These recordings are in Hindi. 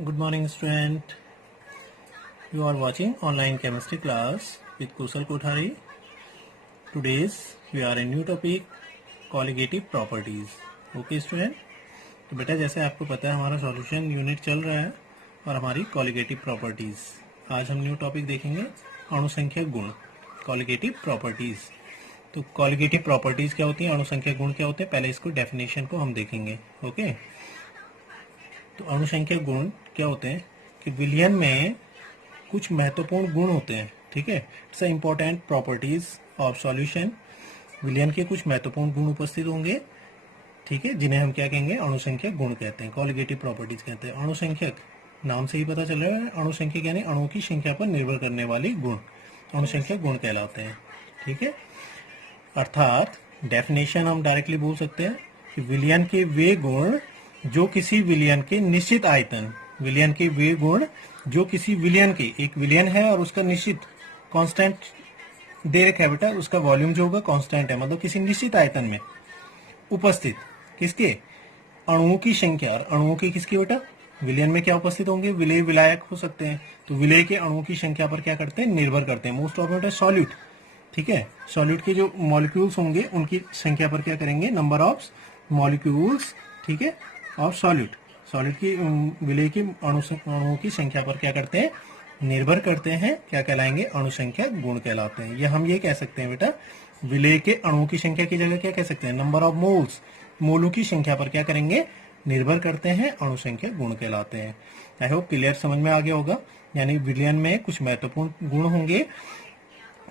Good morning, student. You are watching online chemistry class with Kusal Kothari. Today's we are a new topic, colligative properties. Okay, student. तो बेटा जैसे आपको पता है हमारा सॉल्यूशन यूनिट चल रहा है और हमारी कॉलिगेटिव प्रॉपर्टीज। आज हम न्यू टॉपिक देखेंगे अणुसंख्यक गुण, कॉलिगेटिव प्रॉपर्टीज। तो कॉलिगेटिव प्रॉपर्टीज क्या होती हैं, अणुसंख्यक गुण क्या होते हैं, पहले इसको डेफिनेशन को हम देखेंगे। ओके, तो अणुसंख्यक गुण क्या होते हैं कि विलयन में कुछ महत्वपूर्ण गुण होते हैं। ठीक है, it's important properties of solution. विलयन के कुछ महत्वपूर्ण गुण उपस्थित होंगे, ठीक है, जिन्हें हम क्या कहेंगे, अणुसंख्यक गुण कहते हैं, कॉलिगेटिव प्रॉपर्टीज कहते हैं। अणुसंख्यक नाम से ही पता चल रहा है, अणुसंख्यक यानी अणुओं की संख्या पर निर्भर करने वाले गुण अणुसंख्यक गुण कहलाते हैं। ठीक है, अर्थात डेफिनेशन हम डायरेक्टली बोल सकते हैं कि विलयन के वे गुण जो किसी विलयन के निश्चित आयतन, विलयन के वे गुण जो किसी विलयन के, एक विलयन है और उसका निश्चित कांस्टेंट दे रखा है बेटा, उसका वॉल्यूम जो होगा कांस्टेंट है, मतलब किसी निश्चित आयतन में उपस्थित किसके, अणुओं की संख्या। और अणुओं की किसकी बेटा, विलयन में क्या उपस्थित होंगे, विलेय विलायक हो सकते हैं, तो विलेय के अणुओं की संख्या पर क्या करते हैं, निर्भर करते हैं। मोस्ट ऑफ बेटा सॉल्यूट, ठीक है, सॉल्यूट के जो मॉलिक्यूल्स होंगे उनकी संख्या पर क्या करेंगे, नंबर ऑफ मॉलिक्यूल्स, ठीक है, ऑफ सॉल्यूट, सॉल्यूट की विलेय की अणुओं की संख्या पर क्या करते हैं, निर्भर करते हैं, क्या कहलाएंगे, अणुसंख्यक गुण कहलाते हैं। ये हम ये कह सकते हैं बेटा, विलेय के अणुओं की संख्या की जगह क्या कह सकते हैं, नंबर ऑफ मोल्स, मोलों की संख्या पर क्या करेंगे, निर्भर करते हैं, अणुसंख्यक गुण कहलाते हैं। आई होप क्लियर समझ में आ गया होगा। यानी विलयन में कुछ महत्वपूर्ण गुण होंगे,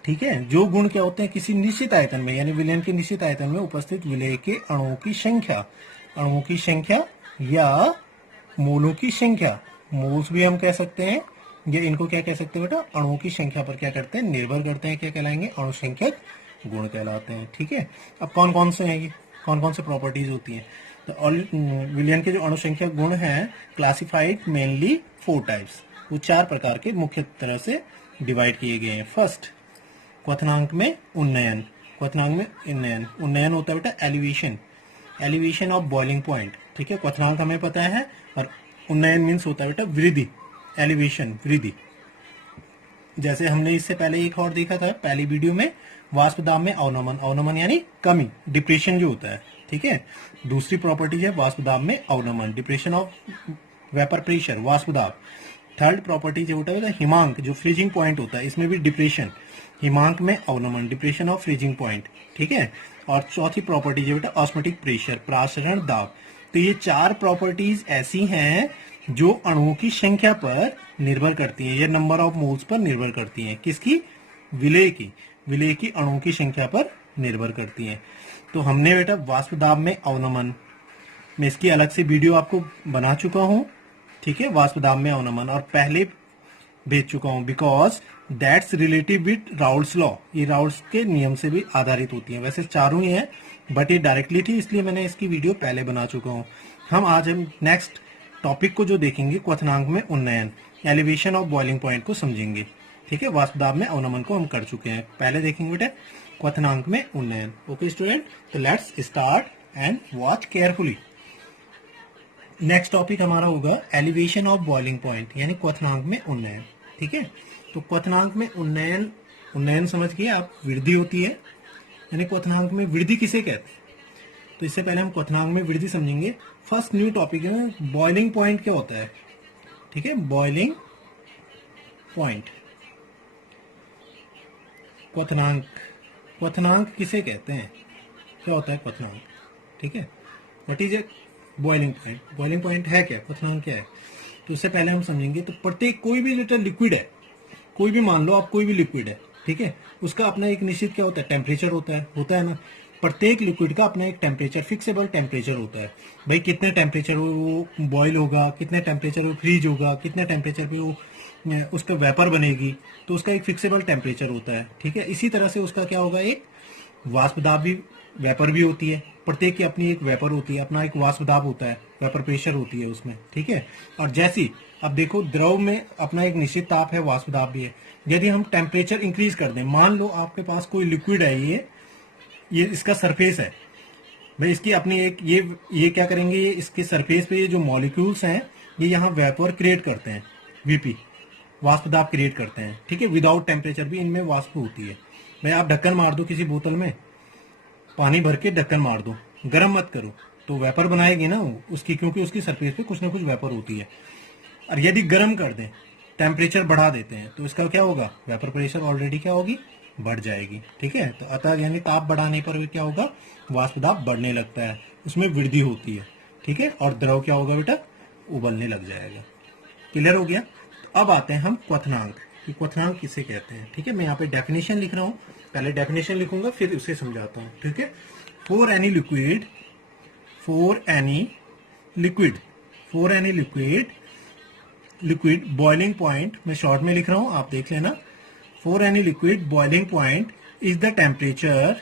ठीक है, जो गुण क्या होते हैं, किसी निश्चित आयतन में, यानी विलयन के निश्चित आयतन में उपस्थित विलेय के अणुओं की संख्या, अणुओं की संख्या या मोलों की संख्या, मोल्स भी हम कह सकते हैं, या इनको क्या कह सकते हैं बेटा, अणुओं की संख्या पर क्या करते हैं, निर्भर करते हैं, क्या कहलाएंगे, अणुसंख्यक गुण कहलाते हैं। ठीक है, अब कौन कौन से हैं ये, कौन कौन से प्रॉपर्टीज होती हैं, तो विलयन के जो अणुसंख्यक गुण हैं क्लासिफाइड मेनली 4 टाइप्स, वो 4 प्रकार के मुख्य तरह से डिवाइड किए गए हैं। फर्स्ट, क्वथनांक में उन्नयन, क्वथनांक में उन्नयन, उन्नयन होता है बेटा elevation, elevation of boiling point. ठीक है, क्वथनांक हमें पता है, और उन्नयन मीन्स होता है बेटा वृद्धि, एलिवेशन, वृद्धि। जैसे हमने इससे पहले एक और देखा था पहली वीडियो में, वाष्प दाब में अवनमन, अवनमन यानी कमी, डिप्रेशन जो होता है। ठीक है, दूसरी प्रॉपर्टी है वाष्प दाब में अवनमन, डिप्रेशन ऑफ वेपर प्रेशर, वाष्प दाब। थर्ड प्रॉपर्टी जो होता है हिमांक, जो फ्रीजिंग पॉइंट होता है, इसमें भी डिप्रेशन, हिमांक में अवनमन, डिप्रेशन ऑफ फ्रीजिंग पॉइंट। ठीक है, और चौथी प्रॉपर्टी जो बेटा ऑस्मोटिक प्रेशर, प्रासरण दाब। तो ये 4 प्रॉपर्टीज ऐसी हैं जो अणुओं की संख्या पर निर्भर करती हैं, या नंबर ऑफ मोल्स पर निर्भर करती हैं, किसकी, विलेय की, विलेय की अणुओं की संख्या पर निर्भर करती हैं। तो हमने बेटा वाष्प दाब में अवनमन में इसकी अलग से वीडियो आपको बना चुका हूं, ठीक है, वाष्प दाब में अवनमन, और पहले भेज चुका हूं, because that's relative with Raoult's law, ये राउल्स के नियम से भी आधारित होती है। वैसे चारों ही हैं, बट ये डायरेक्टली थी, इसलिए मैंने इसकी वीडियो पहले बना चुका हूं। हम आज नेक्स्ट टॉपिक को जो देखेंगे, क्वथनांक में उन्नयन, एलिवेशन ऑफ बॉइलिंग पॉइंट को समझेंगे। ठीक है, वाष्प दाब में अवनमन को हम कर चुके हैं, पहले देखेंगे बेटा क्वथनांक में उन्नयन। ओके स्टूडेंट, तो let's start and watch carefully. Next topic हमारा होगा एलिवेशन ऑफ बॉइलिंग पॉइंट, यानी क्वथनांक में उन्नयन। ठीक है, तो क्वथनांक में उन्नयन, उन्नयन समझ गए आप, वृद्धि होती है, यानी क्वथनांक में वृद्धि किसे कहते हैं। तो इससे पहले हम क्वथनांक में वृद्धि समझेंगे। फर्स्ट न्यू टॉपिक है बॉइलिंग पॉइंट क्या होता है। ठीक है, बॉइलिंग पॉइंट, क्वथनांक, क्वथनांक किसे कहते हैं, क्या होता है क्वथनांक। ठीक है, what is a boiling point, boiling point है क्या, क्वथनांक क्या है। तो उससे पहले हम समझेंगे, तो प्रत्येक कोई भी लिटर लिक्विड है, कोई भी मान लो आप कोई भी लिक्विड है, ठीक है, उसका अपना एक निश्चित क्या होता है, टेम्परेचर होता है ना। प्रत्येक लिक्विड का अपना एक टेम्परेचर, फिक्सेबल टेम्परेचर होता है। भाई कितने टेम्परेचर वो बॉयल होगा, कितने टेम्परेचर वो फ्रीज होगा, कितने टेम्परेचर पे वो उस पर वेपर बनेगी, तो उसका एक फिक्सेबल टेम्परेचर होता है। ठीक है, इसी तरह से उसका क्या होगा, एक वाष्प दाब भी, वेपर भी होती है, प्रत्येक की अपनी एक वेपर होती है, अपना एक वाष्प दाब होता है, वेपर प्रेशर होती है उसमें। ठीक है, और जैसी अब देखो द्रव में अपना एक निश्चित ताप है, वाष्प दाब भी है। यदि हम टेम्परेचर इंक्रीज कर दें, मान लो आपके पास कोई लिक्विड है, ये इसका सरफेस है, भाई इसकी अपनी एक ये क्या करेंगे, ये इसके सरफेस पे ये जो मॉलिक्यूल्स हैं ये यहाँ वेपर क्रिएट करते हैं, वीपी वाष्प दाब क्रिएट करते हैं, ठीक है। विदाउट टेम्परेचर भी इनमें वाष्प होती है। भाई आप ढक्कन मार दो किसी बोतल में, पानी भर के ढक्कन मार दो, गर्म मत करो, तो वेपर बनाएगी ना उसकी, क्योंकि उसकी सरफेस पे कुछ ना कुछ वेपर होती है। और यदि गर्म कर दें, टेम्परेचर बढ़ा देते हैं, तो इसका क्या होगा, वेपर प्रेशर ऑलरेडी क्या होगी, बढ़ जाएगी, ठीक है। तो अतः यानी ताप बढ़ाने पर क्या होगा, वाष्प दाब बढ़ने लगता है, उसमें वृद्धि होती है, ठीक है। और द्रव क्या होगा बेटा, उबलने लग जाएगा। क्लियर हो गया। तो अब आते हैं हम क्वथनांक, कि क्वथनांक किसे कहते हैं, ठीक है। मैं यहाँ पे डेफिनेशन लिख रहा हूँ, पहले डेफिनेशन लिखूंगा फिर उसे समझाता हूँ, ठीक है। For any liquid, for any liquid, for any liquid, liquid boiling point, मैं शॉर्ट में लिख रहा हूं, आप देख लेना। For any liquid boiling point is the temperature,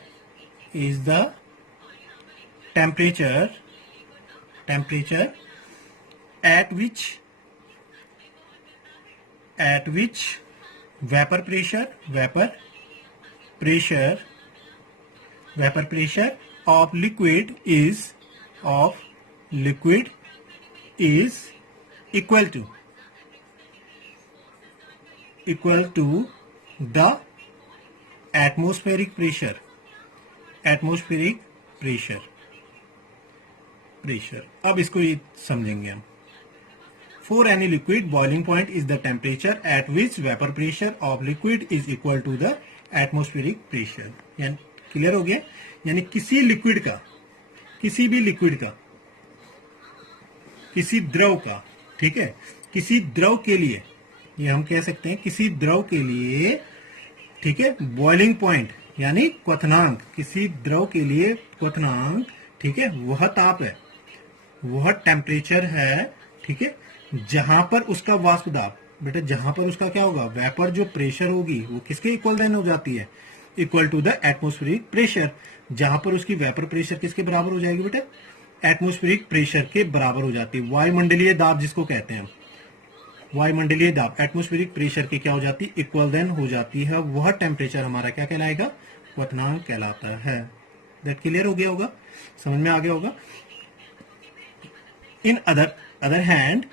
is the temperature, temperature at which vapor pressure, vapor pressure of liquid is equal to the atmospheric pressure, atmospheric pressure। अब इसको ये समझेंगे हम। For any liquid, boiling point is the temperature at which vapor pressure of liquid is equal to the atmospheric pressure। यानी क्लियर हो गया, यानी किसी लिक्विड का, किसी भी लिक्विड का, किसी द्रव का, ठीक है, किसी द्रव के लिए, ये हम कह सकते हैं किसी द्रव के लिए, ठीक है, बॉइलिंग पॉइंट यानी क्वथनांक, किसी द्रव के लिए क्वथनांक, ठीक है, वह ताप है, वह टेम्परेचर है, ठीक है, जहां पर उसका वाष्प दाब, बेटा जहां पर उसका क्या होगा, वेपर जो प्रेशर होगी वो किसके इक्वल देन हो जाती है, equal to the atmospheric pressure. जहां पर उसकी वेपर प्रेशर किसके बराबर हो जाएगी बेटा, एटमॉस्फेरिक प्रेशर के बराबर हो जाती है। वायुमंडलीय दाब जिसको कहते हैं, वायुमंडलीय दाब एटमॉस्फेरिक प्रेशर के क्या हो जाती है, इक्वल देन हो जाती है। वह टेम्परेचर हमारा क्या कहलाएगा, क्वथनांक कहलाता है। दैट क्लियर हो गया होगा, समझ में आ गया होगा। In other hand,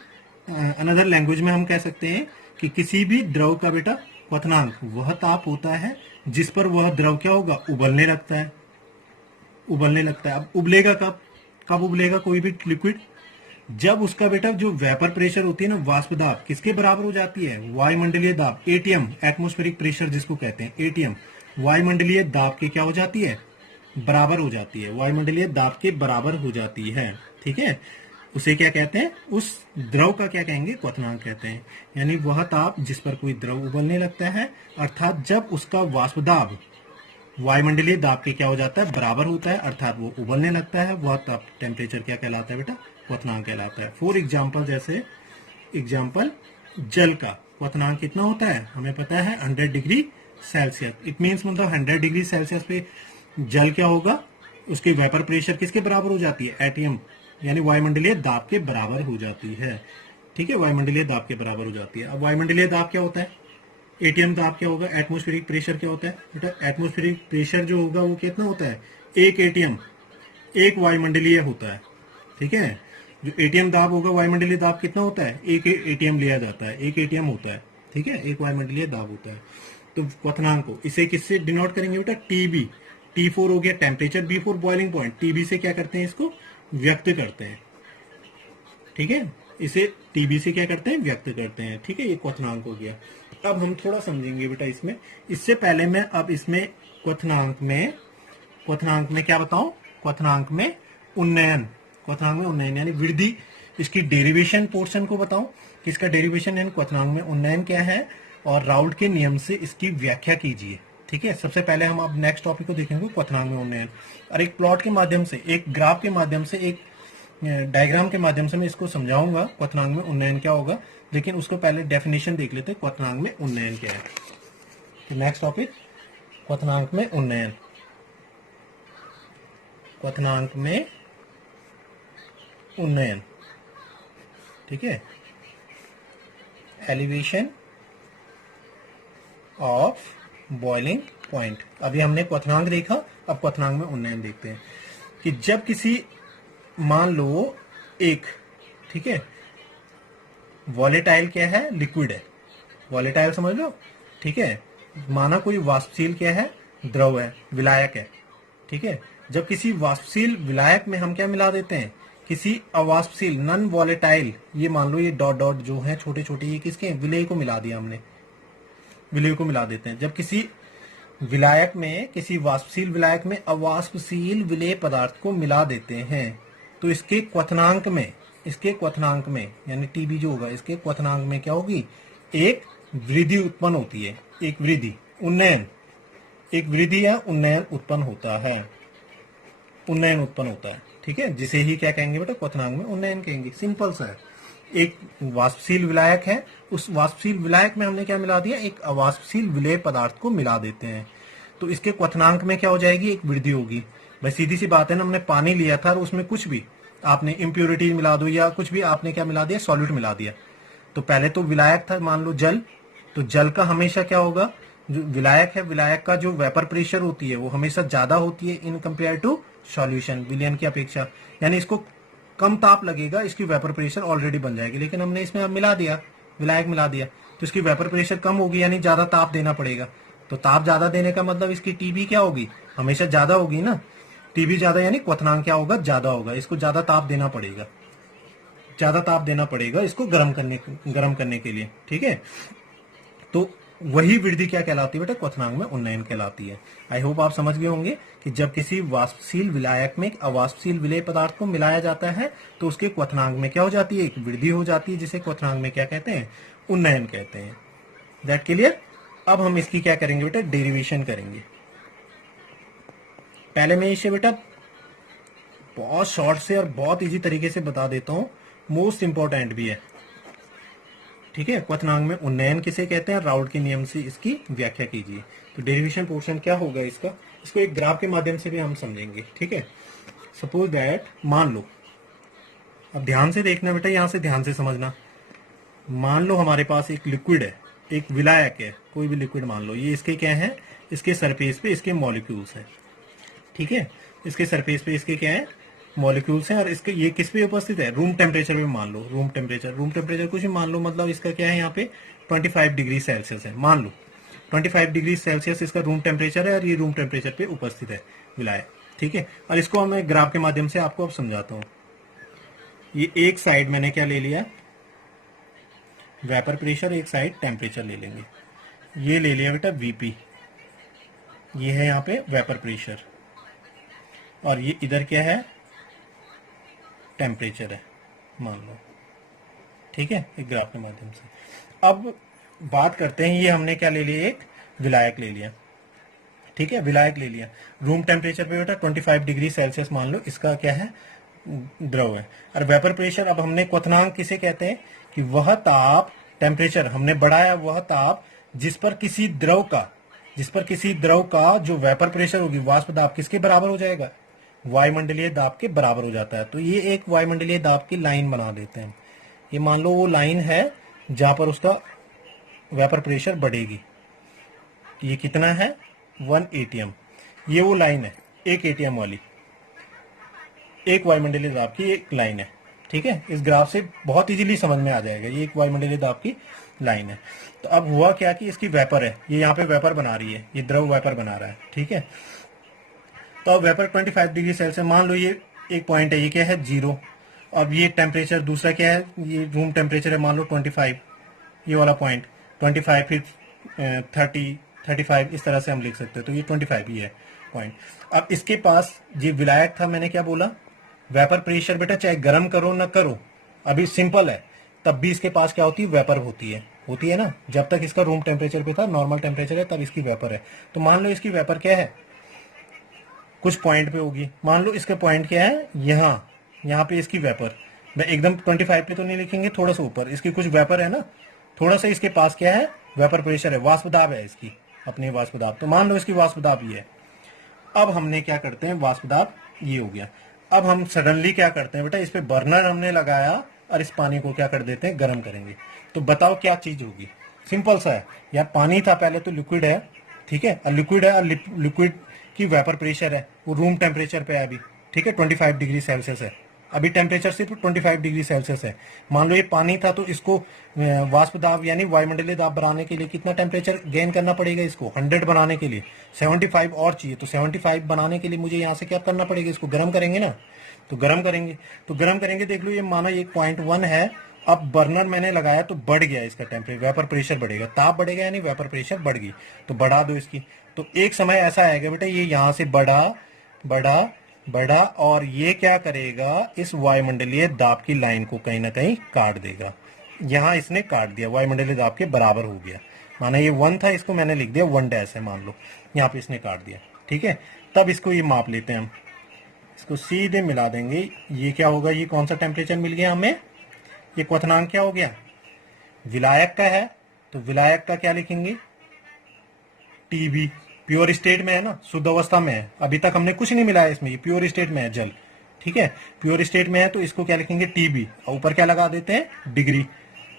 another language में हम कह सकते हैं कि किसी भी द्रव का बेटा क्वथनांक वह ताप होता है जिस पर वह द्रव क्या होगा, उबलने लगता है, उबलने लगता है। अब उबलेगा कब, कब उबलेगा कोई भी लिक्विड, जब उसका बेटा जो वेपर प्रेशर होती है ना, वाष्प दाब किसके बराबर हो जाती है, वायुमंडलीय दाब, एटीएम, एटमॉस्फेरिक प्रेशर जिसको कहते हैं, एटीएम वायुमंडलीय दाब के क्या हो जाती है, बराबर हो जाती है, वायुमंडलीय दाब के बराबर हो जाती है, ठीक है। उसे क्या कहते हैं, उस द्रव का क्या कहेंगे, क्वथनांक कहते हैं। यानी वह ताप जिस पर कोई द्रव उबलने लगता है, अर्थात जब उसका वाष्प दाब वायुमंडलीय दाब के क्या हो जाता है, बराबर होता है, अर्थात वो उबलने लगता है, वह ताप टेम्परेचर क्या कहलाता है बेटा, क्वथनांक कहलाता है। फॉर एग्जाम्पल, जैसे एग्जाम्पल जल का क्वथनांक कितना होता है, हमें पता है 100 डिग्री सेल्सियस। इट मीन्स मतलब 100 डिग्री सेल्सियस पे जल क्या होगा, उसके वेपर प्रेशर किसके बराबर हो जाती है, एटीएम यानी वायुमंडलीय दाब के बराबर हो जाती है, ठीक है, वायुमंडलीय दाब के बराबर हो जाती है। अब वायुमंडलीय दाब क्या होता है, एटीएम दाब क्या होगा, एटमॉस्फेरिक प्रेशर क्या होता है बेटा, एटमॉस्फेरिक प्रेशर जो होगा वो कितना होता है, एक एटीएम, एक वायुमंडलीय होता है, ठीक है। जो एटीएम दाब होगा, वायुमंडलीय दाब कितना होता है, एक एटीएम लिया जाता है, एक एटीएम होता है, ठीक है, एक वायुमंडलीय दाब होता है। तो क्वथनांक को इसे किससे डिनोट करेंगे बेटा, टीबी, T4 हो गया temperature, B4 boiling point, TB से क्या करते हैं, इसको व्यक्त करते हैं, ठीक है, इसे टीबी से क्या करते हैं, व्यक्त करते हैं, ठीक है। ये क्वथनांक हो गया। अब हम थोड़ा समझेंगे बेटा इसमें, इससे पहले मैं अब इसमें क्वथनांक में क्या बताऊं, क्वथनांक में उन्नयन, क्वथनांक में उन्नयन यानी वृद्धि, इसकी डेरिवेशन पोर्शन को बताऊं कि इसका डेरिवेशन यानी क्वथनांक में उन्नयन क्या है, और राउल्ट के नियम से इसकी व्याख्या कीजिए, ठीक है। सबसे पहले हम अब नेक्स्ट टॉपिक को देखेंगे, क्वथनांक में उन्नयन, और एक प्लॉट के माध्यम से, एक ग्राफ के माध्यम से, एक डायग्राम के माध्यम से मैं इसको समझाऊंगा क्वथनांक में उन्नयन क्या होगा। लेकिन उसको पहले डेफिनेशन देख लेते हैं, क्वथनांक में उन्नयन क्या है। तो नेक्स्ट टॉपिक, क्वथनांक में उन्नयन, क्वथनांक में उन्नयन, ठीक है, एलिवेशन ऑफ बॉइलिंग पॉइंट। अभी हमने क्वथनांक देखा, अब क्वथनांक में उन्नयन देखते हैं कि जब किसी, मान लो एक, ठीक है, वॉलेटाइल क्या है, लिक्विड है, वॉलेटाइल समझ लो, ठीक है। माना कोई वाष्पशील क्या है, द्रव है, विलायक है, ठीक है। जब किसी वाष्पशील विलायक में हम क्या मिला देते हैं, किसी अवाष्पशील नॉन वॉलेटाइल, ये मान लो ये डॉट डॉट जो है छोटे छोटे, ये किसके, विलेय को मिला दिया हमने, विलेय को मिला देते हैं। जब किसी विलायक में, किसी वाष्पशील विलायक में अवाष्पशील विलेय पदार्थ को मिला देते हैं तो इसके क्वथनांक में, इसके क्वथनांक में यानी टीबी जो होगा, इसके क्वथनांक में क्या होगी, एक वृद्धि उत्पन्न होती है, एक वृद्धि, उन्नयन, एक वृद्धि या उन्नयन उत्पन्न होता है, उन्नयन उत्पन्न होता है, ठीक है। जिसे ही क्या कहेंगे बेटा, क्वथनांक में उन्नयन कहेंगे, सिंपल सा है। एक वाष्पशील विलायक है, उस वाष्पशील विलायक में हमने क्या मिला दिया, एक अवाष्पशील विलेय पदार्थ को मिला देते हैं तो इसके क्वथनांक में क्या हो जाएगी, एक वृद्धि होगी। भाई सीधी सी बात है ना, हमने पानी लिया था और उसमें कुछ भी आपने इम्प्योरिटी मिला दो या कुछ भी आपने क्या मिला दिया, सॉल्यूट मिला दिया। तो पहले तो विलायक था, मान लो जल, तो जल का हमेशा क्या होगा, जो विलायक है, विलायक का जो वेपर प्रेशर होती है वो हमेशा ज्यादा होती है इन कंपेयर टू सॉल्यूशन, विलयन की अपेक्षा, यानी इसको कम ताप लगेगा, इसकी वेपर प्रेशर ऑलरेडी बन जाएगी। लेकिन हमने इसमें अब मिला दिया, विलायक मिला दिया, तो इसकी वेपर प्रेशर कम होगी, यानी ज्यादा ताप देना पड़ेगा। तो ताप ज्यादा देने का मतलब इसकी टीबी क्या होगी, हमेशा ज्यादा होगी ना, टीबी ज्यादा यानी क्वथनांक क्या होगा, ज्यादा होगा, इसको ज्यादा ताप देना पड़ेगा, ज्यादा ताप देना पड़ेगा इसको गर्म करने के लिए, ठीक है। तो वही वृद्धि क्या कहलाती है बेटा, क्वथनांक में उन्नयन कहलाती है। आई होप आप समझ गए होंगे कि जब किसी वाष्पशील विलायक में एक अवाष्पशील विलेय पदार्थ को मिलाया जाता है तो उसके क्वथनांक में क्या हो जाती है, एक वृद्धि हो जाती है, जिसे क्वथनांक में क्या कहते हैं, उन्नयन कहते हैं। That clear. अब हम इसकी क्या करेंगे बेटा, डेरिवेशन करेंगे। पहले मैं इसे बेटा बहुत शॉर्ट से और बहुत इजी तरीके से बता देता हूं, मोस्ट इंपॉर्टेंट भी है, ठीक है। क्वथनांक में उन्नयन किसे कहते हैं, राउल्ट के नियम से इसकी व्याख्या कीजिए। तो डेरिवेशन पोर्शन क्या होगा इसका, इसको एक ग्राफ के माध्यम से भी हम समझेंगे, ठीक है। सपोज दैट, मान लो, अब ध्यान से देखना बेटा, यहां से ध्यान से समझना। मान लो हमारे पास एक लिक्विड है, एक विलायक है, कोई भी लिक्विड मान लो, ये इसके क्या है, इसके सरफेस पे इसके मॉलिक्यूल्स हैं, ठीक है। इसके सरफेस पे इसके क्या है, मॉलिक्यूल्स हैं, और इसके ये किस पे उपस्थित है, रूम टेम्परेचर पे मान लो, रूम टेम्परेचर कुछ भी मान लो, मतलब इसका क्या है, यहाँ पे 25 डिग्री सेल्सियस है, मान लो 25 डिग्री सेल्सियस इसका रूम टेम्परेचर है और ये रूम टेम्परेचर पे उपस्थित है विलायक, ठीक है। और इसको मैं ग्राफ के माध्यम से आपको अब समझाता हूँ। ये एक साइड मैंने क्या ले लिया, वेपर प्रेशर, एक साइड टेम्परेचर ले लेंगे, ये ले लिया बेटा वीपी, ये है यहाँ पे वेपर प्रेशर, और ये इधर क्या है, टेम्परेचर है मान लो, ठीक है, एक ग्राफ के माध्यम से। अब बात करते हैं, ये हमने क्या ले लिया, एक विलायक ले लिया, ठीक है, विलायक ले लिया, रूम टेम्परेचर पे बेटा 25 डिग्री सेल्सियस मान लो इसका क्या है, द्रव है। और वेपर प्रेशर, अब हमने क्वथनांक किसे कहते हैं, कि वह ताप, टेम्परेचर हमने बढ़ाया, वह ताप जिस पर किसी द्रव का जो वेपर प्रेशर होगी, वाष्प दाब किसके बराबर हो जाएगा, वायुमंडलीय दाब के बराबर हो जाता है। तो ये एक वायुमंडलीय दाब की लाइन बना देते हैं, ये मान लो वो लाइन है जहां पर उसका वेपर प्रेशर बढ़ेगी, ये कितना है 1 एटीएम, ये वो लाइन है 1 एटीएम वाली, एक वायुमंडलीय दाब की एक लाइन है, ठीक है। इस ग्राफ से बहुत इजीली समझ में आ जाएगा, ये एक वायुमंडलीय दाब की लाइन है। तो अब हुआ क्या कि इसकी वेपर है, ये यहाँ पे वेपर बना रही है, ये द्रव वेपर बना रहा है, ठीक है। तो अब वेपर 25 डिग्री सेल्सियस मान लो, ये एक पॉइंट है, ये क्या है 0। अब ये टेम्परेचर दूसरा क्या है, ये रूम टेम्परेचर है मान लो 25, ये वाला पॉइंट 25, फिर 30, 35, इस तरह से हम लिख सकते हैं। तो ये 25 ही है पॉइंट। अब इसके पास ये विलायक था, मैंने क्या बोला, वेपर प्रेशर बेटा चाहे गर्म करो ना करो, अभी सिंपल है, तब भी इसके पास क्या होती है, वेपर होती है ना। जब तक इसका रूम टेम्परेचर पे था, नॉर्मल टेम्परेचर है, तब इसकी वेपर है। तो मान लो इसकी वेपर क्या है, कुछ पॉइंट पे होगी, मान लो इसका पॉइंट क्या है, यहाँ पे इसकी वेपर, एकदम 25 पे तो नहीं लिखेंगे, थोड़ा सा ऊपर इसकी कुछ वेपर है ना, थोड़ा सा इसके पास क्या है, वेपर प्रेशर है, वाष्प दाब है इसकी, अपनी वाष्प दाब। तो मान लो इसकी वाष्प दाब ये है। अब हमने क्या करते हैं, वाष्प दाब ये हो गया। अब हम सडनली क्या करते हैं बेटा, इस पे बर्नर हमने लगाया और इस पानी को क्या कर देते हैं, गर्म करेंगे। तो बताओ क्या चीज होगी, सिंपल सा है यार, पानी था पहले तो लिक्विड है, ठीक है, और लिक्विड है, और लिक्विड की वेपर प्रेशर है वो रूम टेम्परेचर पे है अभी, ठीक है, 25 डिग्री सेल्सियस है अभी टेम्परेचर सिर्फ 25 डिग्री सेल्सियस है। मान लो ये पानी था, तो इसको वाष्प दाब यानी वायुमंडलीय दाब बढ़ाने के लिए कितना टेम्परेचर गेन करना पड़ेगा, इसको 100 बनाने के लिए 75 और चाहिए। तो 75 बनाने के लिए मुझे यहाँ से क्या करना पड़ेगा, इसको गर्म करेंगे ना, तो गर्म करेंगे। देख लो ये माना ये 0.1 है। अब बर्नर मैंने लगाया तो बढ़ गया इसका टेम्परेचर, वेपर प्रेशर बढ़ेगा, ताप बढ़ेगा यानी वेपर प्रेशर बढ़ गई। तो बढ़ा दो इसकी। तो एक समय ऐसा आएगा बेटा, ये यहाँ से बढ़ा बढ़ा बढ़ा और ये क्या करेगा, इस वायुमंडलीय दाब की लाइन को कहीं ना कहीं काट देगा। यहाँ इसने काट दिया, वायुमंडलीय दाब के बराबर हो गया। माना ये 1 था, इसको मैंने लिख दिया 1 डैश है मान लो, यहाँ पे इसने काट दिया। ठीक है, तब इसको ये माप लेते हैं हम, इसको सीधे मिला देंगे। ये क्या होगा, ये कौन सा टेम्परेचर मिल गया हमें, ये क्वथनांक क्या हो गया, विलायक का है, तो विलायक का क्या लिखेंगे, टीबी। प्योर स्टेट में है ना, शुद्ध अवस्था में है, अभी तक हमने कुछ नहीं मिलाया इसमें, ये प्योर स्टेट में है जल। ठीक है, प्योर स्टेट में है तो इसको क्या लिखेंगे, टीबी। और ऊपर क्या लगा देते हैं, डिग्री।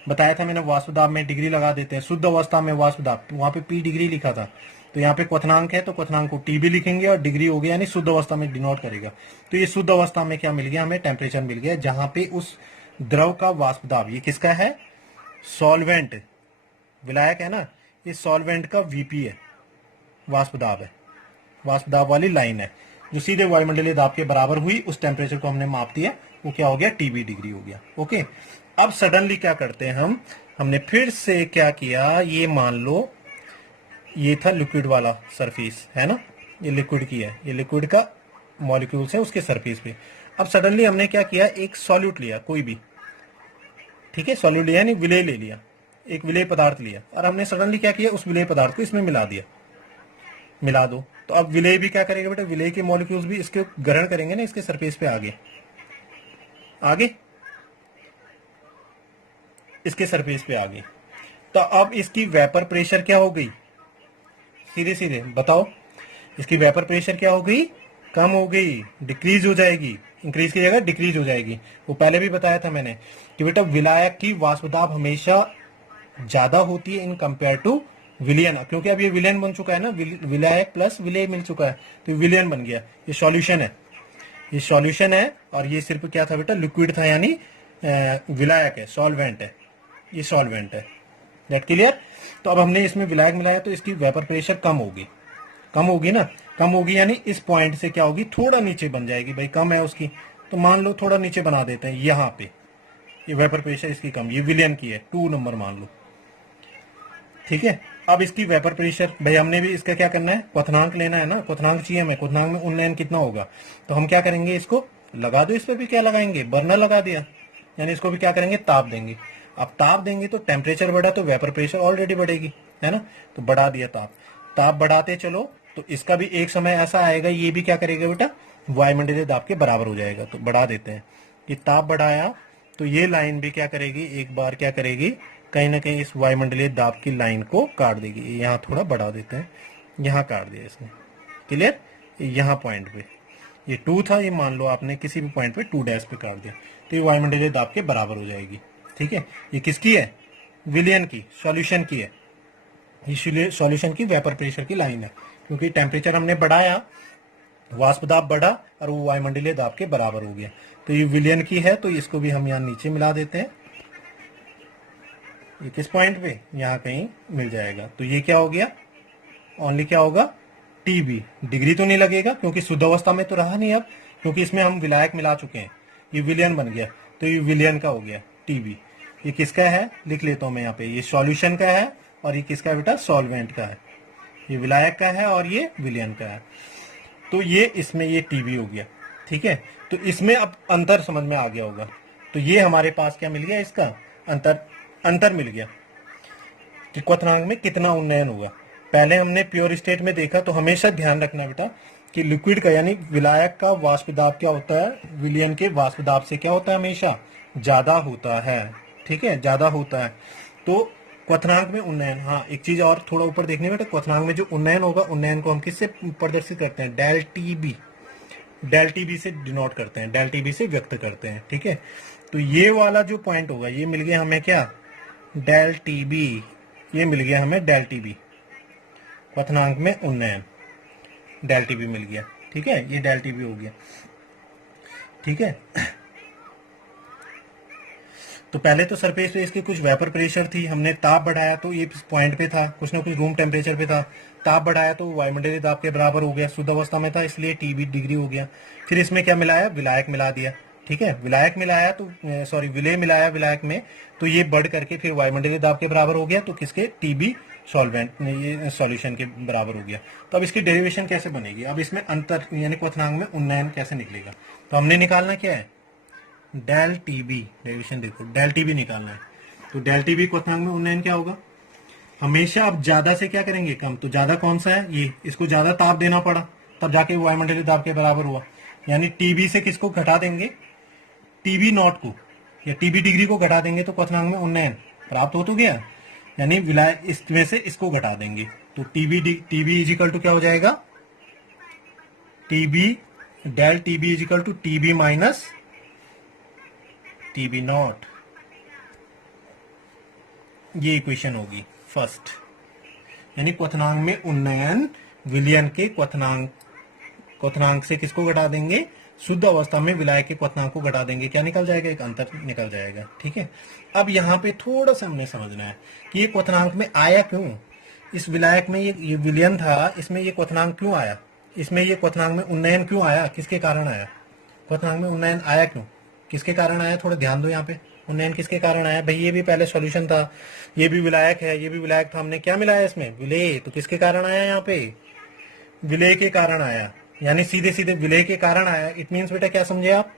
बताया था मैंने, वाष्प दाब में डिग्री लगा देते हैं, शुद्ध अवस्था में वाष्प दाब, वहां पे पी डिग्री लिखा था, तो यहाँ पे क्वथनांक है तो क्वथनांक को टीबी लिखेंगे और डिग्री हो गया यानी शुद्ध अवस्था में डिनोट करेगा। तो ये शुद्ध अवस्था में क्या मिल गया हमें, टेम्परेचर मिल गया, जहां पे उस द्रव का वाष्प दाब, ये किसका है, सॉल्वेंट, विलायक है ना, ये सॉल्वेंट का वीपी है, वाष्प दाब है, वाष्प दाब वाली लाइन है जो सीधे वायुमंडलीय दाब के बराबर हुई, उस टेम्परेचर को हमने माप दिया, वो क्या हो गया, टीबी डिग्री हो गया। ओके, अब सडनली क्या करते हैं हमने फिर से क्या किया, ये मान लो ये था लिक्विड वाला सरफेस है ना, ये लिक्विड की है, ये लिक्विड का मॉलिक्यूल्स है उसके सरफेस पे। अब सडनली हमने क्या किया, एक सॉल्यूट लिया कोई भी, ठीक है, सॉल्यूट लिया यानी विलेय ले लिया, एक विलेय पदार्थ लिया, और हमने सडनली क्या किया, उस विलेय पदार्थ को इसमें मिला दिया, मिला दो। तो अब विलेय भी क्या करेगा बेटा, विलेय के मॉलिक्यूल्स भी इसके ग्रहण करेंगे ना, इसके सरफेस पे आगे आगे इसके सरफेस पे आगे। तो अब इसकी वेपर प्रेशर क्या हो गई, सीधे सीधे बताओ, इसकी वेपर प्रेशर क्या हो गई, कम हो गई, डिक्रीज हो जाएगी, इंक्रीज की जगह डिक्रीज हो जाएगी। वो पहले भी बताया था मैंने कि बेटा विलायक की वाष्प दाब हमेशा ज्यादा होती है इन कंपेयर टू विलयन, क्योंकि अब ये विलयन बन चुका है ना, विलायक प्लस विलेय मिल चुका है, तो विलयन बन गया। ये सॉल्यूशन है, ये सॉल्यूशन है, और ये सिर्फ क्या था बेटा, लिक्विड था, यानी विलायक है, सॉल्वेंट है, ये सॉल्वेंट है। That clear. तो अब हमने इसमें विलायक मिलाया तो इसकी वेपर प्रेशर कम होगी, कम होगी ना, कम होगी यानी इस पॉइंट से क्या होगी, थोड़ा नीचे बन जाएगी, भाई कम है उसकी, तो मान लो थोड़ा नीचे बना देते हैं, यहाँ पे ये वेपर प्रेशर इसकी कम, ये विलियन की है, 2 नंबर मान लो। ठीक है, अब इसकी वेपर प्रेशर, भाई हमने भी इसका क्या करना है, क्वथनांक लेना है ना, क्वथनांक चाहिए हमें, क्वथनांक में उन्नयन कितना होगा, तो हम क्या करेंगे, इसको लगा दो, इस पर भी क्या लगाएंगे, बर्नर लगा दिया, यानी इसको भी क्या करेंगे, ताप देंगे। अब ताप देंगे तो टेम्परेचर बढ़ा तो वेपर प्रेशर ऑलरेडी बढ़ेगी, है ना, तो बढ़ा दिया ताप, ताप बढ़ाते चलो, तो इसका भी एक समय ऐसा आएगा, ये भी क्या करेगा बेटा, वायुमंडलीय दाब के बराबर हो जाएगा, तो बढ़ा देते हैं, ये ताप बढ़ाया तो ये लाइन भी क्या करेगी, एक बार क्या करेगी, कहीं ना कहीं इस वायुमंडलीय दाब की लाइन को काट देगी। यहाँ थोड़ा बढ़ा देते हैं, यहाँ काट दिया इसने, क्लियर, यहाँ पॉइंट पे ये 2 था, ये मान लो आपने किसी भी पॉइंट पे 2 डैश पे काट दिया, तो ये वायुमंडलीय दाब के बराबर हो जाएगी। ठीक है, ये किसकी है, विलियन की, सॉल्यूशन की है, ये सॉल्यूशन की वेपर प्रेशर की लाइन है, क्योंकि टेम्परेचर हमने बढ़ाया, वाष्प दाब बढ़ा और वो वायुमंडलीय दाब के बराबर हो गया, तो ये विलियन की है, तो इसको भी हम यहाँ नीचे मिला देते हैं, ये किस पॉइंट पे, यहाँ कहीं मिल जाएगा। तो ये क्या हो गया, ओनली क्या होगा, टीबी, डिग्री तो नहीं लगेगा क्योंकि शुद्ध अवस्था में तो रहा नहीं अब, क्योंकि इसमें हम विलायक मिला चुके हैं, ये विलियन बन गया, तो ये विलियन का हो गया टीबी। ये किसका है, लिख लेता हूं मैं यहाँ पे, ये सॉल्यूशन का है, और ये किसका है बेटा, सॉल्वेंट का है, ये विलायक का है और ये विलियन का है, तो ये इसमें ये टीबी हो गया। ठीक है, तो इसमें अब अंतर समझ में आ गया होगा, तो ये हमारे पास क्या मिल गया, इसका अंतर मिल गया कि क्वथनांक में कितना उन्नयन होगा। पहले हमने प्योर स्टेट में देखा, तो हमेशा ध्यान रखना बेटा कि लिक्विड का यानी विलायक का वाष्प दाब क्या होता है, विलियन के वाष्प दाब से क्या होता है, हमेशा ज्यादा होता है। ठीक है, ज्यादा होता है, तो क्वथनांक में उन्नयन, हाँ एक चीज और थोड़ा ऊपर देखने में, तो क्वथनांक में जो उन्नयन होगा, उन्नयन को हम किससे प्रदर्शित करते हैं, डेल टीबी से डिनोट करते हैं, डेल टीबी से व्यक्त करते हैं। ठीक है, तो ये वाला जो पॉइंट होगा, ये मिल गया हमें क्या, डेल टीबी, ये मिल गया हमें डेल टीबी, क्वथनांक में उन्नयन, डेल टीबी मिल गया। ठीक है, ये डेल टीबी हो गया। ठीक है, तो पहले तो सरफेस पे इसकी कुछ वेपर प्रेशर थी, हमने ताप बढ़ाया तो ये पॉइंट पे था, कुछ ना कुछ रूम टेम्परेचर पे था, ताप बढ़ाया तो वायुमंडलीय दाब के बराबर हो गया, शुद्ध अवस्था में था इसलिए टीबी डिग्री हो गया। फिर इसमें क्या मिलाया, विलायक मिला दिया, ठीक है, विलायक मिलाया तो सॉरी विलेय मिलाया विलायक में, तो ये बढ़ करके फिर वायुमंडलीय दाब के बराबर हो गया, तो किसके, टीबी सॉल्वेंट ये सॉल्यूशन के बराबर हो गया। तो अब इसकी डेरिवेशन कैसे बनेगी, अब इसमें अंतर यानी क्वथनांक में उन्नयन कैसे निकलेगा, तो हमने निकालना क्या है, डेल टीबी, डेरिवेशन देखो डेल टीबी निकालना है। तो डेल टीबी क्वथनांक में उन्नयन क्या होगा, हमेशा अब ज्यादा से क्या करेंगे कम, तो ज्यादा कौन सा है ये, इसको ज्यादा ताप देना पड़ा तब जाके वायुमंडलीय दाब के बराबर हुआ, यानी टीबी से किसको घटा देंगे, टीबी नॉट को या टीबी डिग्री को घटा देंगे तो क्वथनांक में उन्नयन प्राप्त हो तो गया, यानी विलायक इसमें से इसको घटा देंगे तो टीबी इज इक्वल टू क्या हो जाएगा, TB del TB is equal to TB minus TB naught, ये इक्वेशन होगी फर्स्ट, यानी क्वथनांक में उन्नयन विलयन के क्वथनांक से किसको घटा देंगे, शुद्ध अवस्था में विलायक के क्वथनांक को घटा देंगे, क्या निकल जाएगा, एक अंतर निकल जाएगा, ठीक है। अब यहाँ पे थोड़ा सा हमने समझना है कि ये क्वथनांक में आया क्यों, इस विलायक में ये विलयन था, इसमें ये क्वथनांक क्यों आया, इसमें ये क्वथनांक में उन्नयन क्यों आया, किसके कारण आया, क्वथनांक में उन्नयन आया क्यों, किसके कारण आया, थोड़ा ध्यान दो यहाँ पे, उन्नयन किसके कारण आया भाई, ये भी पहले सॉल्यूशन था, ये भी विलायक है, ये भी विलायक था, हमने क्या मिलाया इसमें, विलेय, तो किसके कारण आया यहाँ पे, विलेय के कारण आया, यानी सीधे सीधे विलेय के कारण आया। इट मीन्स बेटा क्या समझे आप,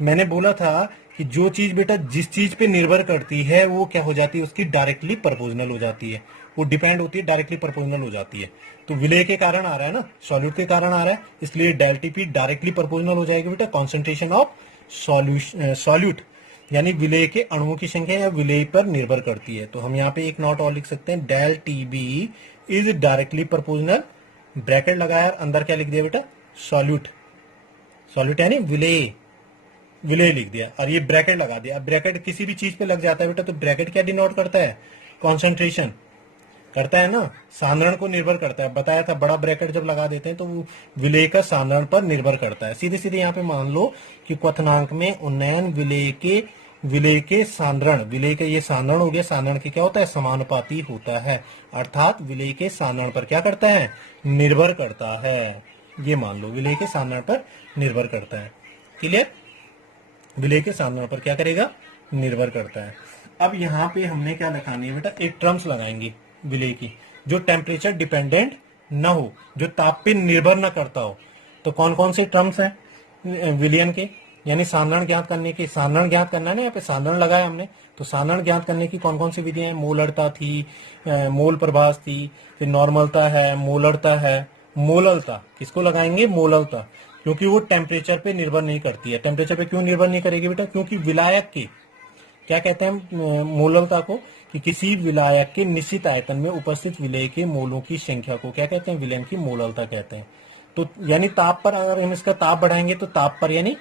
मैंने बोला था कि जो चीज बेटा जिस चीज पे निर्भर करती है वो क्या हो जाती है, उसकी डायरेक्टली प्रोपोर्शनल हो जाती है, वो डिपेंड होती है, डायरेक्टली प्रोपोर्शनल हो जाती है। तो विलेय के कारण आ रहा है ना, सॉल्यूट के कारण आ रहा है, इसलिए डेल टीपी डायरेक्टली प्रोपोर्शनल हो जाएगी बेटा कॉन्सेंट्रेशन ऑफ सॉल्यूट, यानी विलेय के अणुओं की संख्या या विलेय पर निर्भर करती है। तो हम यहाँ पे एक नोट और लिख सकते हैं, del TB is directly proportional, bracket लगाया, अंदर क्या लिख दिया बेटा, सॉल्यूट, सॉल्यूट यानी विलेय, विलेय लिख दिया और ये ब्रैकेट लगा दिया। अब ब्रैकेट किसी भी चीज पे लग जाता है बेटा, तो ब्रैकेट क्या डिनोट करता है, कॉन्सेंट्रेशन करता है ना, सांद्रण को निर्भर करता है, बताया था, बड़ा ब्रैकेट जब लगा देते हैं तो वो विलेय का सांद्रण पर निर्भर करता है। सीधे सीधे यहाँ पे मान लो कि क्वथनांक में उन्नयन विलेय के सांद्रण, विलेय का ये सांद्रण हो गया, सांद्रण के क्या होता है, समानुपाती होता है, अर्थात विलेय के सांद्रण पर क्या करता है, निर्भर करता है, ये मान लो विलेय के सांद्रण पर निर्भर करता है, क्लियर, विलेय के सांद्रण पर क्या करेगा, निर्भर करता है। अब यहाँ पे हमने क्या लगानी है बेटा, एक टर्म्स लगाएंगे विलेय की, जो टेम्परेचर डिपेंडेंट न हो, जो ताप पे निर्भर न करता हो। तो कौन कौन से टर्म्स हैं विलयन के, यानी सांद्रण ज्ञात करने की, सांद्रण ज्ञात करना है ना, यहाँ पे सांद्रण लगाया हमने, तो सांद्रण ज्ञात करने की कौन कौन सी विधियां हैं, मोलरता थी, मोल प्रभास थी, फिर नॉर्मलता है, मोलरता है, मोललता किसको लगाएंगे, मोललता, क्योंकि वो टेम्परेचर पे निर्भर नहीं करती है। टेम्परेचर पे क्यों निर्भर नहीं करेगी बेटा, क्योंकि विलायक के क्या कहते हैं मोललता को, कि किसी विलायक के निश्चित आयतन में उपस्थित विलेय के मोलों की संख्या को क्या कहते हैं, विलयन की मोललता कहते हैं। तो यानी ताप पर अगर हम इसका ताप बढ़ाएंगे तो ताप पर यानी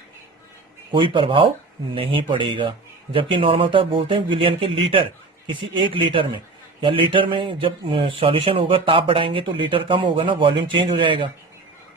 कोई प्रभाव नहीं पड़ेगा, जबकि नॉर्मलता बोलते हैं विलयन के लीटर, किसी एक लीटर में या लीटर में जब सॉल्यूशन होगा, ताप बढ़ाएंगे तो लीटर कम होगा ना, वॉल्यूम चेंज हो जाएगा,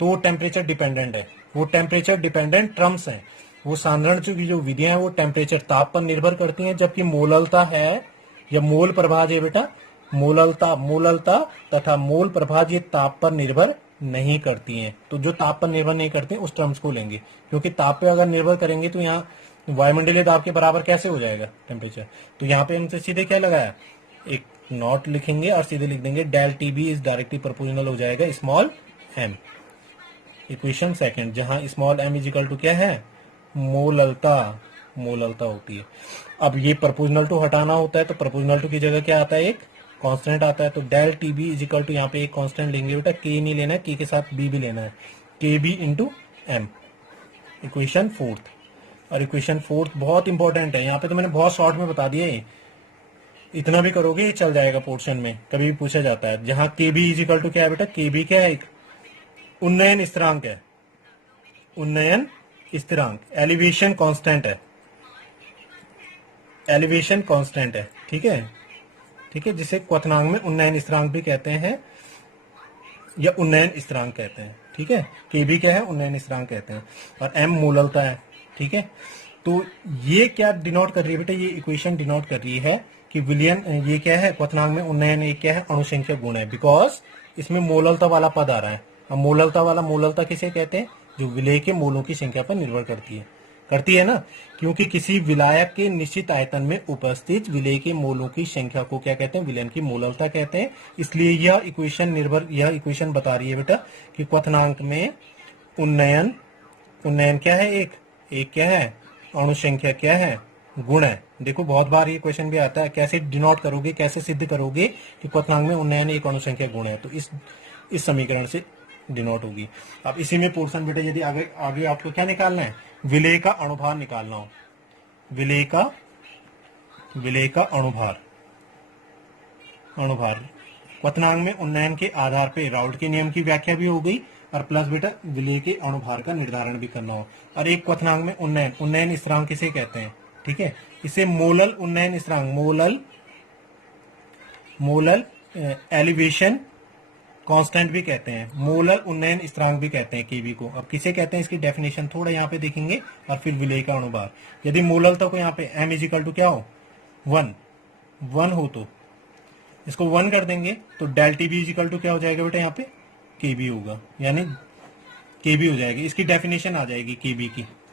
तो वो टेम्परेचर डिपेंडेंट है, वो टेम्परेचर डिपेंडेंट टर्म्स हैं, वो सांद्रण की जो विधियां हैं वो टेम्परेचर ताप पर निर्भर करती हैं, जबकि मोललता है या मोल प्रभाज है बेटा, मोललता तथा मोल प्रभाज ये ताप पर निर्भर नहीं करती हैं। तो जो ताप पर निर्भर नहीं करती हैं उस टर्म्स को लेंगे, क्योंकि ताप पे अगर निर्भर करेंगे तो यहाँ वायुमंडलीय दाब के बराबर कैसे हो जाएगा टेम्परेचर। तो यहाँ पे हमसे सीधे क्या लगाया, एक नॉट लिखेंगे और सीधे लिख देंगे del TB is directly proportional हो जाएगा स्मॉल एम। इक्वेशन सेकंड, जहां small M is equal to क्या है, मोललता होती है। अब ये प्रोपोर्शनल टू हटाना होता है, तो प्रोपोर्शनल टू की जगह क्या आता है, एक कांस्टेंट आता है। तो del TB is equal to यहाँ पे एक कांस्टेंट लेंगे बेटा, के नहीं लेना है, के के साथ बी भी लेना है, K B into M. Equation fourth, और इक्वेशन फोर्थ बहुत इंपॉर्टेंट है, यहाँ पे तो मैंने बहुत शॉर्ट में बता दिया है, इतना भी करोगे ये चल जाएगा पोर्शन में, कभी भी पूछा जाता है। जहां के बी इज इक्वल टू क्या है बेटा, के बी क्या है, एक उन्नयन स्थिरांक है, उन्नयन स्थिरांक, एलिवेशन कांस्टेंट है, एलिवेशन कांस्टेंट है, ठीक है, ठीक है, जिसे क्वथनांक में उन्नयन स्थिरांक भी कहते हैं या उन्नयन स्थिरांक कहते हैं, ठीक है। के बी क्या है, उन्नयन स्थिरांक कहते हैं, और एम मोललता है, ठीक है। तो ये क्या डिनोट कर रही है बेटा, ये इक्वेशन डिनोट कर रही है कि विलयन, ये क्या है क्वथनांक में उन्नयन, ये क्या है अणुसंख्यक गुण है, बिकॉज इसमें मोललता वाला पद आ रहा है। अब मोललता वाला, मोललता किसे कहते हैं, जो विलय के मोलों की संख्या पर निर्भर करती है ना, क्योंकि किसी विलायक के निश्चित आयतन में उपस्थित विलय के मोलों की संख्या को क्या कहते हैं, विलयन की मोललता कहते हैं। इसलिए यह इक्वेशन बता रही है बेटा कि क्वथनांक में उन्नयन क्या है, एक क्या है, अणुसंख्या क्या है, गुण है। देखो बहुत बार ये क्वेश्चन भी आता है, कैसे डिनोट करोगे, कैसे सिद्ध करोगे कि क्वथनांक में उन्नयन एक अणुसंख्या गुण है, तो इस समीकरण से डिनोट होगी। अब इसी में पोर्शन बेटा, यदि आगे आपको क्या निकालना है, विलय का अणुभार निकालना हो, विलय का अणुभार क्वथनांक में उन्नयन के आधार पे राउल्ट के नियम की व्याख्या भी हो गई, और प्लस बेटा विलय के अणुभार का निर्धारण भी करना हो। और एक क्वथनांक में उन्नयन स्थिरांक किसे कहते हैं, ठीक है, इसे मोलल उन्नयन स्थिरांक, मोलल एलिवेशन कांस्टेंट भी कहते हैं, मोलल उन्नयन स्थिरांक भी कहते हैं केबी को। अब किसे कहते हैं, इसकी डेफिनेशन थोड़ा यहाँ पे देखेंगे, और फिर विलय का अणुभार। यदि मोललता को यहाँ पे m इजिकल टू क्या हो, 1 हो, तो इसको 1 कर देंगे, तो del T B is equal to क्या हो जाएगा बेटा, यहाँ पे केबी होगा, यानी केबी हो जाएगी। इसकी डेफिनेशन आ जाएगी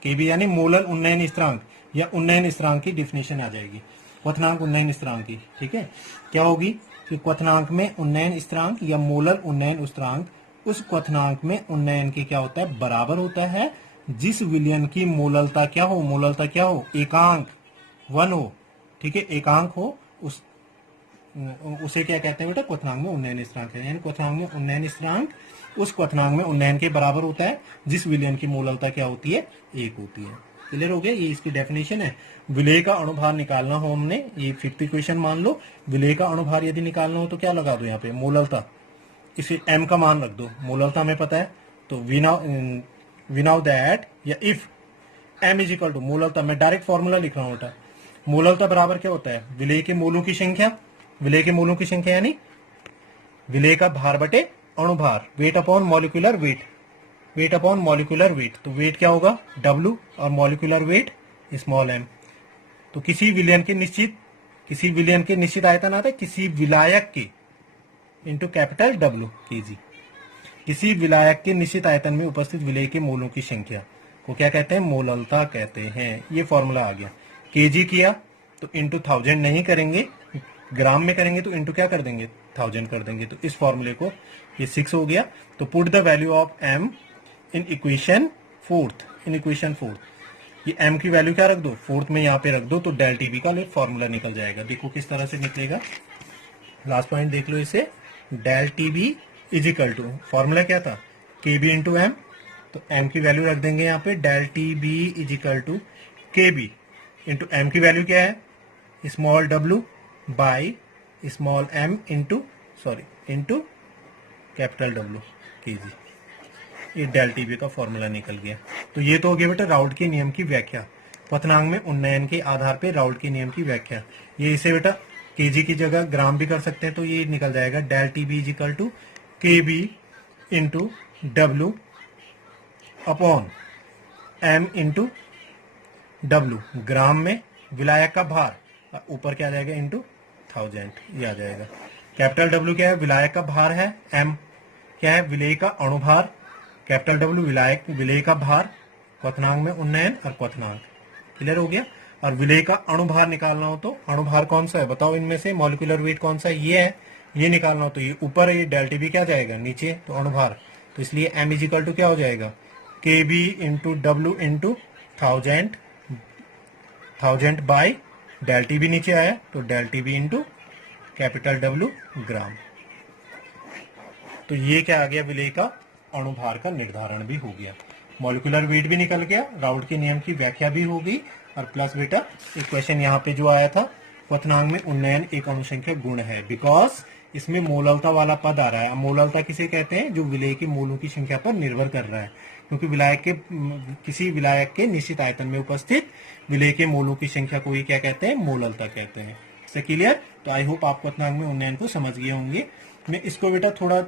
केबी यानी मोलल उन्नयन स्थिरांक या उन्नयन स्थिरांक की डेफिनेशन आ जाएगी, क्वथनांक उन्नयन स्थिरांक की, ठीक है। क्या होगी कि क्वथनांक में उन्नयन स्थिरांक या मोलल उन्नयन स्थिरांक उस क्वथनांक में उन्नयन के क्या होता है, बराबर होता है, जिस विलयन की मोललता क्या हो, एकांक 1 हो, ठीक है, एकांक हो, उसे क्या कहते हैं बेटा, क्वथनांक में उन्नयन स्थिरांक है। यानी क्वथनांक में उन्नयन स्थिरांक उस क्वथनांक में उन्नयन के बराबर होता है जिस विलयन की मोललता क्या होती है, 1 होती है। क्लियर हो गया, ये इसकी डेफिनेशन है। विलय का अणुभार निकालना हो हमने, ये 5th इक्वेशन मान लो, विलय का अणुभार यदि निकालना हो तो क्या लगा दो यहाँ पे, मोललता, इसे m का मान रख दो, मोललता में पता है, तो वी नाउ दैट, या if m is equal to molality, मैं डायरेक्ट फॉर्मूला लिख रहा हूँ बेटा, मोललता बराबर क्या होता है, विलय के मोलों की संख्या, यानी विलय का भार बटे अणुभार, वेट अपॉन मॉलिक्यूलर वेट, तो वेट क्या होगा W और मॉलिक्यूलर वेट स्मॉल m। तो किसी विलयन के निश्चित आयतन आता है, किसी विलायक के इंटू कैपिटल W kg, किसी विलायक के निश्चित आयतन में उपस्थित विलय के मोलों की संख्या को क्या कहते हैं, मोललता कहते हैं। ये फॉर्मूला आ गया। kg किया तो इंटू 1000 नहीं करेंगे, ग्राम में करेंगे तो इंटू क्या कर देंगे, 1000 कर देंगे, तो इस फॉर्मूले को, ये 6 हो गया। तो put the value of m in equation 4th, ये m की वैल्यू क्या रख दो, 4th में यहाँ पे रख दो, तो डेल टीबी का फॉर्मूला निकल जाएगा। देखो किस तरह से निकलेगा, लास्ट पॉइंट देख लो इसे, del TB is equal to, formula क्या था, केबी इंटू एम, तो m की वैल्यू रख देंगे यहाँ पे, del TB is equal to KB into M की वैल्यू क्या है, small w by small m into capital W kg, ये डेल टीबी का फॉर्मूला निकल गया। तो ये तो हो गया बेटा राउल्ट के नियम की व्याख्या, क्वथनांक में उन्नयन के आधार पे राउल्ट के नियम की व्याख्या। ये इसे बेटा केजी की जगह ग्राम भी कर सकते हैं, तो ये निकल जाएगा del TB is equal to KB into W upon m into W, gram में विलायक का भार, ऊपर क्या आ जाएगा इंटू 1000, ये आ जाएगा। कैपिटल W क्या है, विलायक का भार है, m क्या है, विलय का अणुभार, कैपिटल W विलय का भार, क्वथनांक में उन्नयन और क्वथनांक, क्लियर हो गया। और विलय का अणुभार निकालना हो तो अणुभार कौन सा है बताओ, इनमें से मॉलिक्यूलर वेट कौन सा है, ये है, ये निकालना हो तो ये ऊपर है, ये डेल टीबी क्या जाएगा नीचे, तो अणुभार, तो इसलिए m इज इक्वल टू क्या हो जाएगा, kb into W into 1000 by डेल टीबी नीचे आया, तो डेल टीबी इंटू कैपिटल W ग्राम। तो ये क्या आ गया, विलय का अणुभार का निर्धारण भी हो गया, मॉलिक्यूलर वेट भी निकल गया, राउल्ट के नियम की व्याख्या भी हो गई, और प्लस बेटा एक क्वेश्चन यहाँ पे जो आया था, क्वथनांक में उन्नयन एक अणुसंख्यक गुण है, बिकॉज इसमें मोललता वाला पद आ रहा है। मोललता किसे कहते हैं, जो विलय के मोलों की संख्या पर निर्भर कर रहा है, क्योंकि किसी विलायक के निश्चित आयतन में उपस्थित विलय के मोलों की संख्या को ही क्या कहते हैं, मोललता कहते हैं। इससे क्लियर। तो आई होप आप क्वथनांक में उन्नयन को समझ गए होंगे। मैं इसको बेटा थोड़ा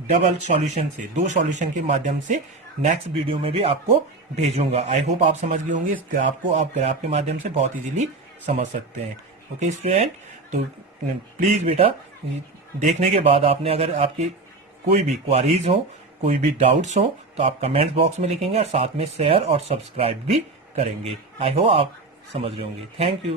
डबल सॉल्यूशन से, 2 सॉल्यूशन के माध्यम से नेक्स्ट वीडियो में भी आपको भेजूंगा। आई होप आप समझ गए होंगे। इस ग्राफ को आप ग्राफ के माध्यम से बहुत इजीली समझ सकते हैं। ओके स्टूडेंट, तो प्लीज बेटा देखने के बाद आपने अगर आपकी कोई भी क्वारीज हो, कोई भी डाउट्स हो, तो आप कमेंट्स बॉक्स में लिखेंगे और साथ में शेयर और सब्सक्राइब भी करेंगे। आई होप आप समझ रहे होंगे। Thank you.